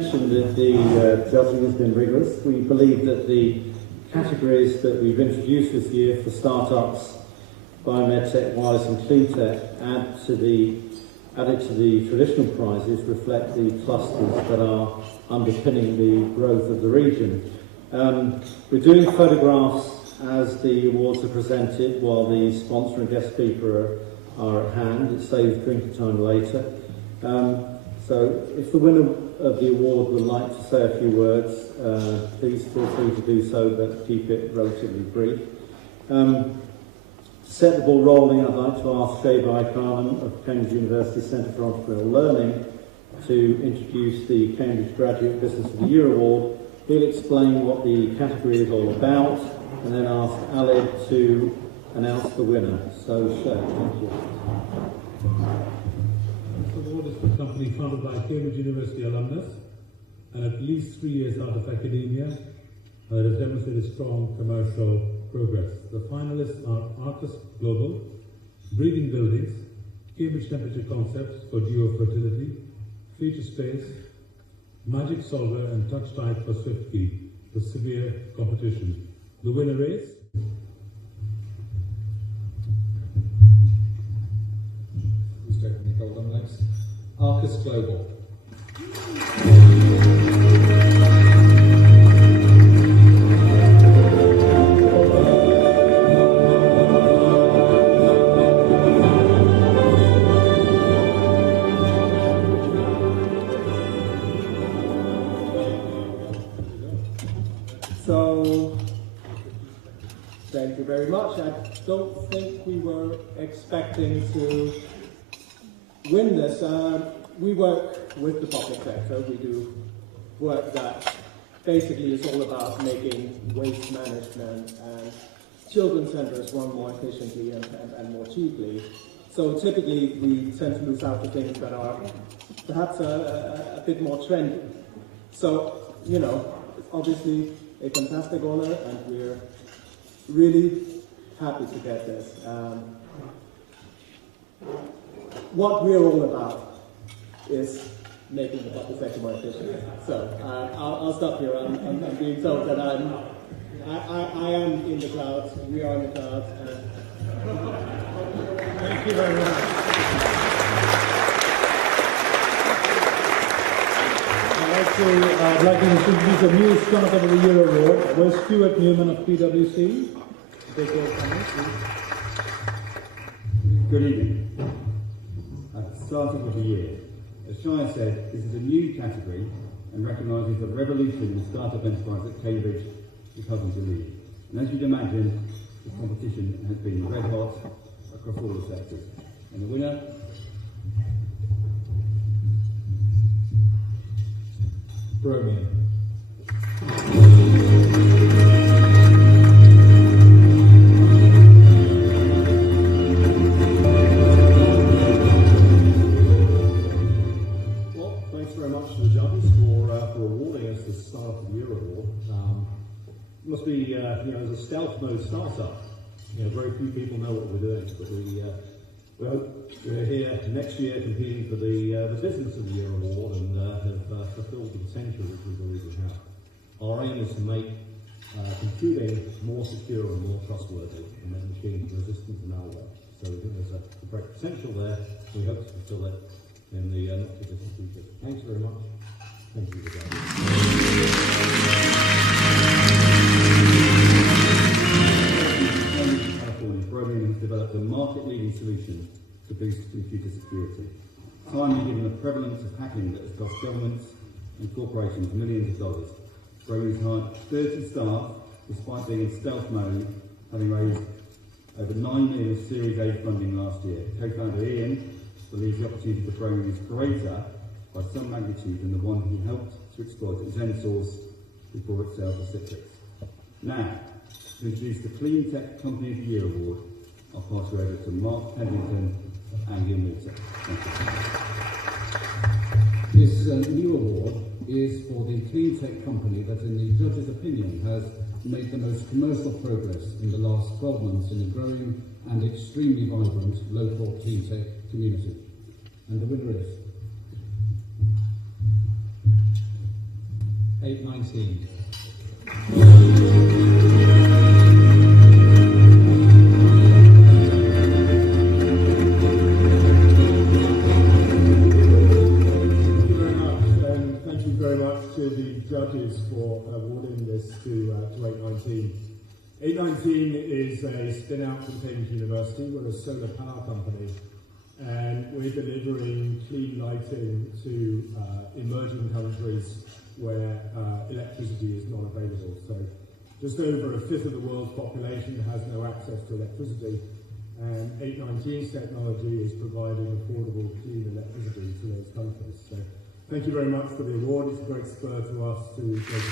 mentioned that the judging has been rigorous. We believe that the categories that we've introduced this year for startups, biomedtech, wireless and cleantech, added to the traditional prizes, reflect the clusters that are underpinning the growth of the region. We're doing photographs as the awards are presented, while the sponsor and guest speaker are at hand. It saves drinking time later. So if the winner of the award would like to say a few words, please feel free to do so, but keep it relatively brief. To set the ball rolling, I'd like to ask Sheba Khanum of Cambridge University Centre for Entrepreneurial Learning to introduce the Cambridge Graduate Business of the Year Award. He'll explain what the category is all about, and then ask Alid to announce the winner. So, Sheba, thank you. The award is for a company founded by Cambridge University alumnus and at least 3 years out of academia that has demonstrated strong commercial progress. The finalists are Arcus Global, Breathing Buildings, Cambridge Temperature Concepts for Geofertility, Future Space, Magic Solver and Touch Type for SwiftKey for severe competition. The winner is Arcus Global. So, thank you very much. I don't think we were expecting to win this. We work with the public sector. We do work that basically is all about making waste management and children's centres run more efficiently and more cheaply. So typically we tend to lose out to things that are perhaps a bit more trendy. So, you know, it's obviously a fantastic honour and we're really happy to get this. What we're all about is making the public sector more efficient. So I'll stop here. I'm being told that I am in the clouds. We are in the clouds. Thank you very much. I'd like to introduce a new Startup of the Year award. Where's Stuart Newman of PwC? Take your comments, please. Good evening. At the Startup of the Year, as Shia said, this is a new category and recognises the revolution in startup enterprise that Cambridge is helping to lead. And as you'd imagine, the competition has been red hot across all the sectors. And the winner, Bromium. Must be, you know, as a stealth mode startup, you know, very few people know what we're doing, but we hope we're here next year competing for the Business of the Year award and have fulfilled the potential which we believe we have. Our aim is to make computing more secure and more trustworthy and make machines resistant to malware. So we think there's a great potential there. We hope to fulfill it in the not too distant future. Thanks very much. Thank you again. Bromium has developed a market-leading solution to boost computer security. Finally, given the prevalence of hacking that has cost governments and corporations millions of dollars, Bromium has hired 30 staff despite being in stealth mode, having raised over $9 million of Series A funding last year. Co-founder Ian believes the opportunity for Bromium is greater by some magnitude than the one he helped to exploit at ZenSource before it sailed to Citrix. Now, to introduce the Clean Tech Company of the Year Award, I'll pass you over to Mark Pendleton and Ian Walter. This new award is for the clean tech company that, in the judge's opinion, has made the most commercial progress in the last 12 months in a growing and extremely vibrant local clean tech community. And the winner is 819. Judges for awarding this to 819. 819 is a spin-out from Cambridge University. We're a solar power company, and we're delivering clean lighting to emerging countries where electricity is not available. So just over a fifth of the world's population has no access to electricity, and 819's technology is providing affordable, clean electricity to those countries. So thank you very much for the award. It's a great spur to us to go to.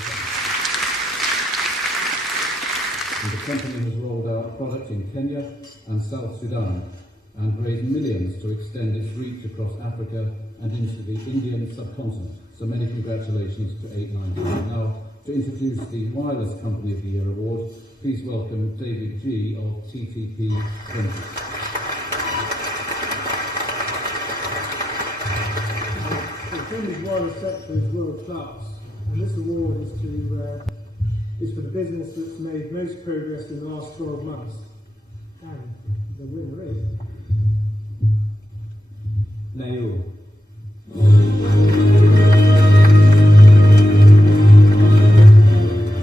And the company has rolled out product in Kenya and South Sudan and raised millions to extend its reach across Africa and into the Indian subcontinent. So many congratulations to 819. Now, to introduce the Wireless Company of the Year award, please welcome David G. of TTP Limited. The Cambridge wireless sector is world class, and this award is for the business that's made most progress in the last 12 months. And the winner is Nail.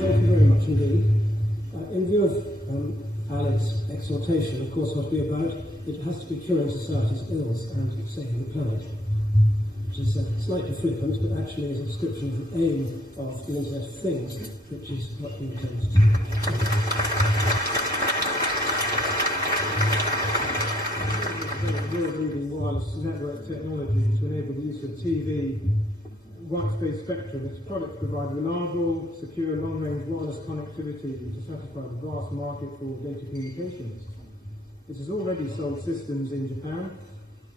Thank you very much indeed. In view of Alex's exhortation, of course, what we're about, it has to be curing society's ills and saving the planet. Which is slightly flippant, but actually is a description of the aim of the Internet of Things, which is what we intend to do. World-leading wireless network technology to enable the use of TV, white-space spectrum. Its products provide reliable, secure, long-range wireless connectivity to satisfy the vast market for data communications. It has already sold systems in Japan,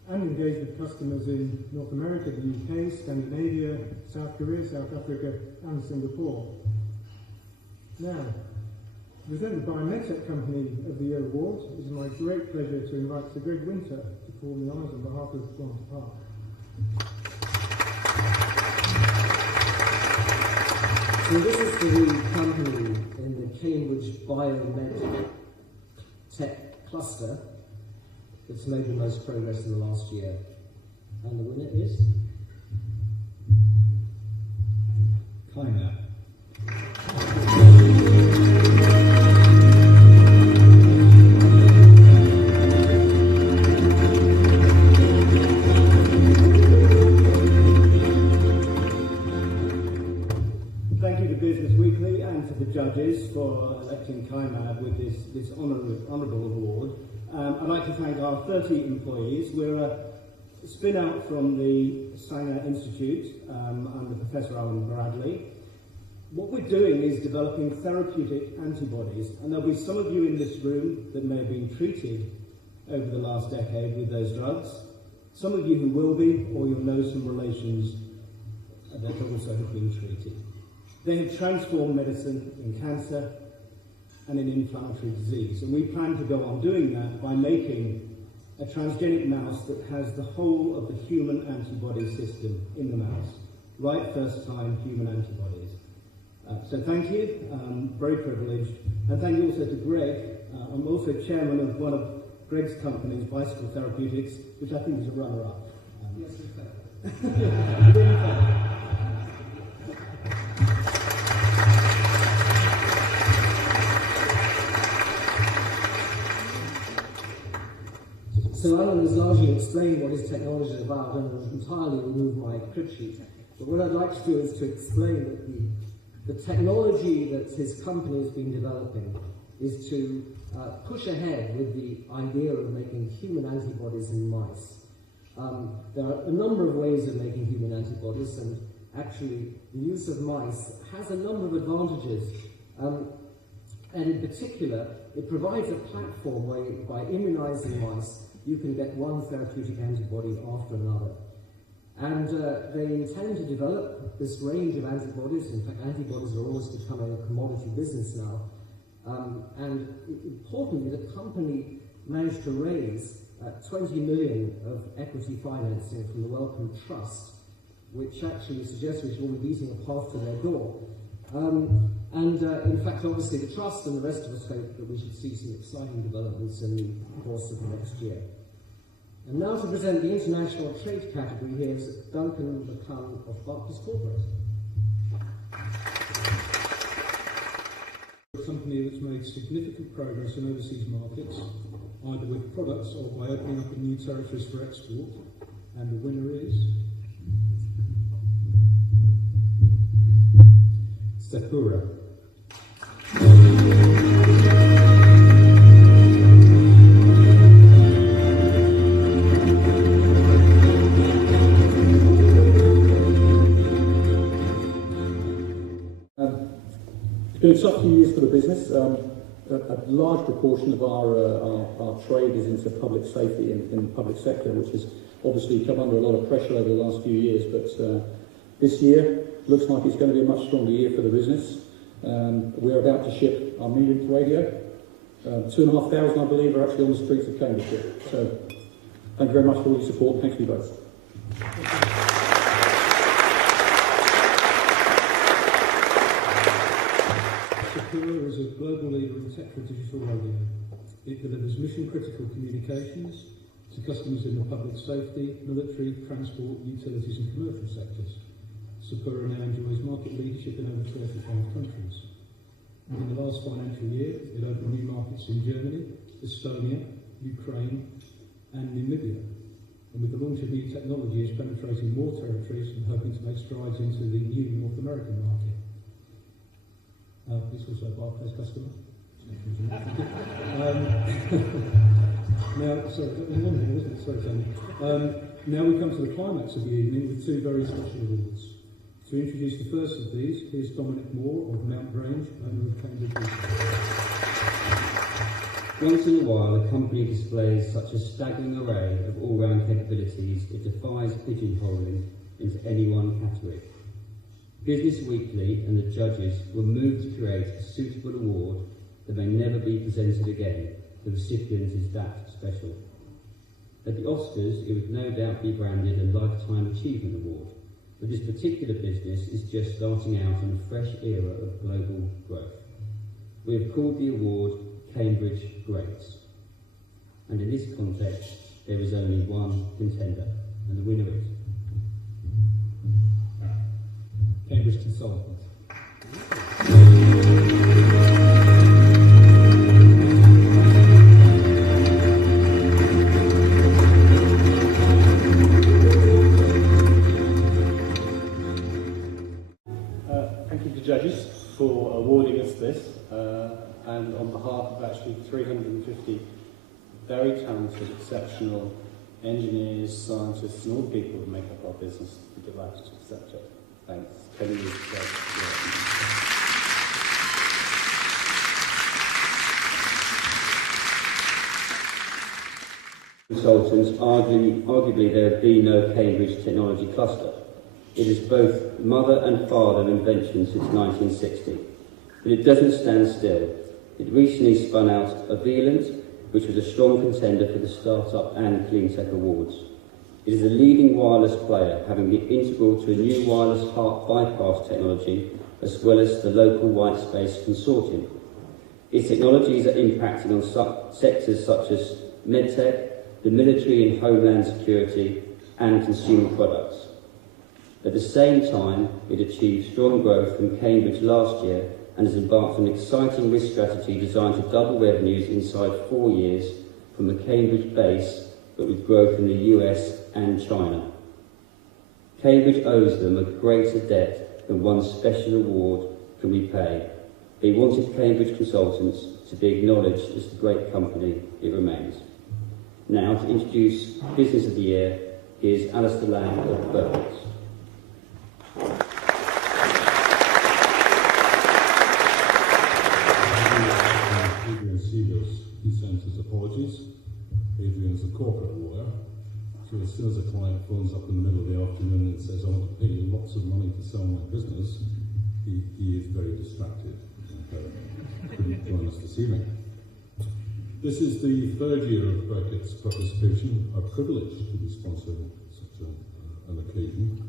and engaged with customers in North America, the UK, Scandinavia, South Korea, South Africa, and Singapore. Now, to present the Biomedtech Company of the Year award, it is my great pleasure to invite Sir Greg Winter to perform the honours on behalf of Grant Park. So this is the company in the Cambridge Biomedtech cluster that's made the most progress in the last year. And the winner is? Climate. Thank you to Business Weekly and to the judges for electing KIMAB with this honourable award. I'd like to thank our 30 employees. We're a spin-out from the Sanger Institute under Professor Alan Bradley. What we're doing is developing therapeutic antibodies, and there'll be some of you in this room that may have been treated over the last decade with those drugs, some of you who will be, or you'll know some relations that also have been treated. They have transformed medicine in cancer and in inflammatory disease. And we plan to go on doing that by making a transgenic mouse that has the whole of the human antibody system in the mouse. Right first time human antibodies. So thank you, very privileged. And thank you also to Greg. I'm also chairman of one of Greg's companies, Bicycle Therapeutics, which I think is a runner-up. Yes, in fact. So Alan has largely explained what his technology is about and has entirely removed my crib sheet. But what I'd like to do is to explain that the technology that his company has been developing is to push ahead with the idea of making human antibodies in mice. There are a number of ways of making human antibodies, and actually the use of mice has a number of advantages. And in particular, it provides a platform where, by immunizing mice, you can get one therapeutic antibody after another. And they intend to develop this range of antibodies. In fact, antibodies are almost becoming a commodity business now. And importantly, the company managed to raise 20 million of equity financing from the Wellcome Trust which actually suggests we should all be beating a path to their door. In fact, obviously, the Trust and the rest of us hope that we should see some exciting developments in the course of the next year. And now to present the international trade category, here is Duncan McCann of Barclays Corporate. A company that's made significant progress in overseas markets, either with products or by opening up in new territories for export, and the winner is Sakura. It's been a tough few years for the business. A large proportion of our trade is into public safety in the public sector, which has obviously come under a lot of pressure over the last few years. But this year looks like it's going to be a much stronger year for the business. We're about to ship our millionth radio. 2,500, I believe, are actually on the streets of Cambridgeshire. So thank you very much for all your support. Thanks to you both. Sakura is a global leader in Tetra digital radio. It delivers mission-critical communications to customers in the public safety, military, transport, utilities and commercial sectors. Sakura now enjoys market leadership in over 35 countries. In the last financial year, it opened new markets in Germany, Estonia, Ukraine and Namibia. And with the launch of new technology, it's penetrating more territories and hoping to make strides into the new North American market. It's also a Barclays customer. Now, sorry, that was one thing, wasn't it? Sorry, Tony. Now we come to the climax of the evening with two very special awards. To introduce the first of these, here's Dominic Moore of Mount Grange, owner of Cambridge Research. Once in a while, a company displays such a staggering array of all-round capabilities it defies pigeonholing into any one category. Business Weekly and the judges were moved to create a suitable award that may never be presented again. The recipient is that special. At the Oscars, it would no doubt be branded a Lifetime Achievement Award, but this particular business is just starting out in a fresh era of global growth. We have called the award Cambridge Greats. And in this context, there is only one contender, and the winner is Cambridge Consultants. Thank you to the judges for awarding us this, and on behalf of actually 350 very talented, exceptional engineers, scientists and all the people who make up our business, we're delighted to accept it. Thanks. Consultants, arguably there would be no Cambridge technology cluster. It is both mother and father of invention since 1960. But it doesn't stand still. It recently spun out Avilant, which was a strong contender for the Startup and Cleantech Awards. It is a leading wireless player, having been integral to a new wireless heart bypass technology, as well as the local white space consortium. Its technologies are impacting on sectors such as medtech, the military and homeland security, and consumer products. At the same time, it achieved strong growth from Cambridge last year and has embarked on an exciting risk strategy designed to double revenues inside 4 years from a Cambridge base, but with growth in the US and China. Cambridge owes them a greater debt than one special award can repay. They wanted Cambridge Consultants to be acknowledged as the great company it remains. Now, to introduce Business of the Year, here's Alistair Lang of Burns. He sends his apologies. Adrian's a corporate lawyer, so as soon as a client phones up in the middle of the afternoon and says, I want to pay you lots of money to sell my business, he is very distracted and couldn't join us this evening. This is the third year of Burkitt's participation, a privilege to be sponsoring such an occasion,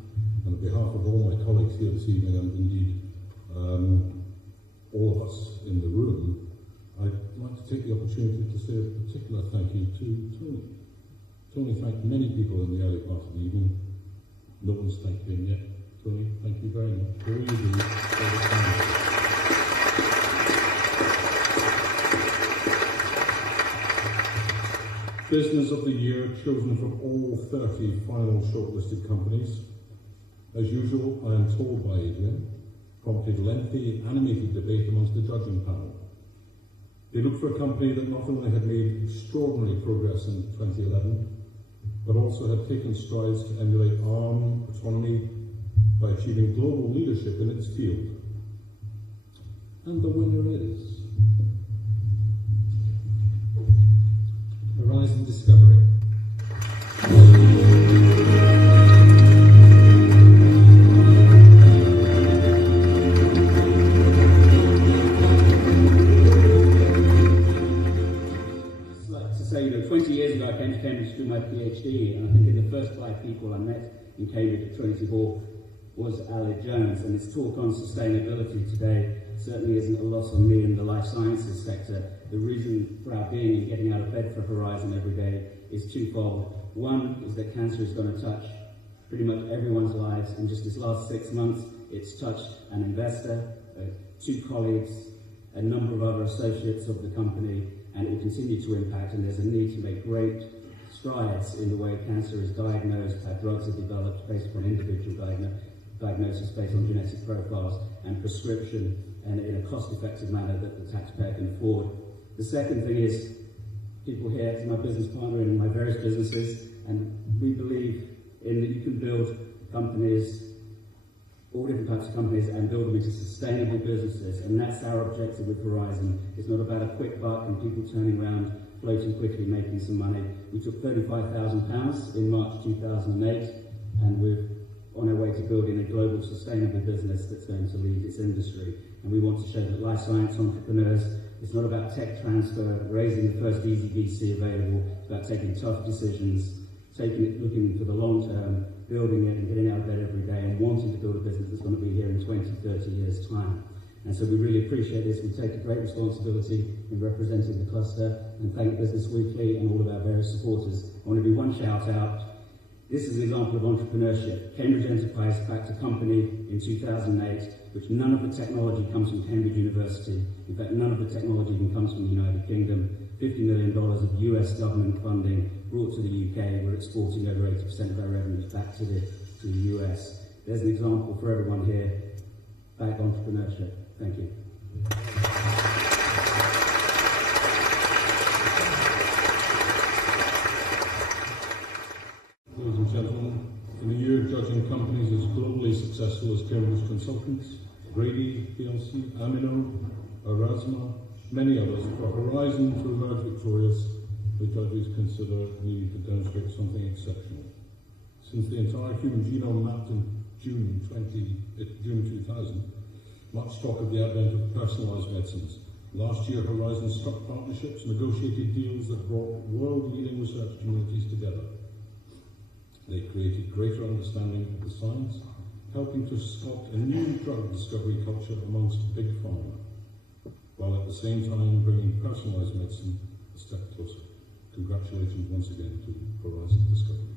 and And on behalf of all my colleagues here this evening, and indeed all of us in the room, I'd like to take the opportunity to say a particular thank you to Tony. Tony thanked many people in the early part of the evening. No one's thanked him yet. Tony, thank you very much for all you do for the family. Business of the Year chosen from all 30 final shortlisted companies. As usual, I am told by Adrian, prompted lengthy, animated debate amongst the judging panel. They looked for a company that not only had made extraordinary progress in 2011, but also had taken strides to emulate armed autonomy by achieving global leadership in its field. And the winner is Horizon Discovery. So, 20 years ago I came to Cambridge to do my PhD, and I think the first 5 people I met in Cambridge at Trinity Hall was Aled Jones, and his talk on sustainability today certainly isn't a loss on me in the life sciences sector. The reason for our being and getting out of bed for Horizon every day is twofold. One is that cancer is going to touch pretty much everyone's lives. In just this last 6 months, it's touched an investor, 2 colleagues, a number of other associates of the company, and it will continue to impact, and there's a need to make great strides in the way cancer is diagnosed, how drugs are developed based upon individual diagnosis based on genetic profiles, and prescription, and in a cost-effective manner that the taxpayer can afford. The second thing is, people here, as my business partner in my various businesses, and we believe in that you can build companies, all different types of companies, and build them into sustainable businesses, and that's our objective with Horizon. It's not about a quick buck and people turning around, floating quickly, making some money. We took £35,000 in March 2008, and we're on our way to building a global sustainable business that's going to lead its industry. And we want to show that life science entrepreneurs, it's not about tech transfer, raising the first easy VC available, it's about taking tough decisions, looking for the long term, building it and getting out of bed every day and wanting to build a business that's going to be here in 20, 30 years' time. And so we really appreciate this. We take a great responsibility in representing the cluster, and thank Business Weekly and all of our various supporters. I want to do one shout out. This is an example of entrepreneurship. Cambridge Enterprise backed a company in 2008, which none of the technology comes from Cambridge University. In fact, none of the technology even comes from the United Kingdom. $50 million of US government funding brought to the UK. We're exporting over 80% of our revenues back to the US. There's an example for everyone here. Back entrepreneurship. Thank you. Ladies and gentlemen, in a year judging companies as globally successful as Cambridge Consultants, Grady plc, Amino, Erasma, many others, for Horizon to emerge victorious, the judges consider needing to demonstrate something exceptional. Since the entire human genome mapped in June 2000, much talk of the advent of personalised medicines. Last year, Horizon struck partnerships, negotiated deals that brought world-leading research communities together. They created greater understanding of the science, helping to sculpt a new drug discovery culture amongst big pharma, while at the same time bringing personalised medicine a step closer. Congratulations once again to Horizon Discovery.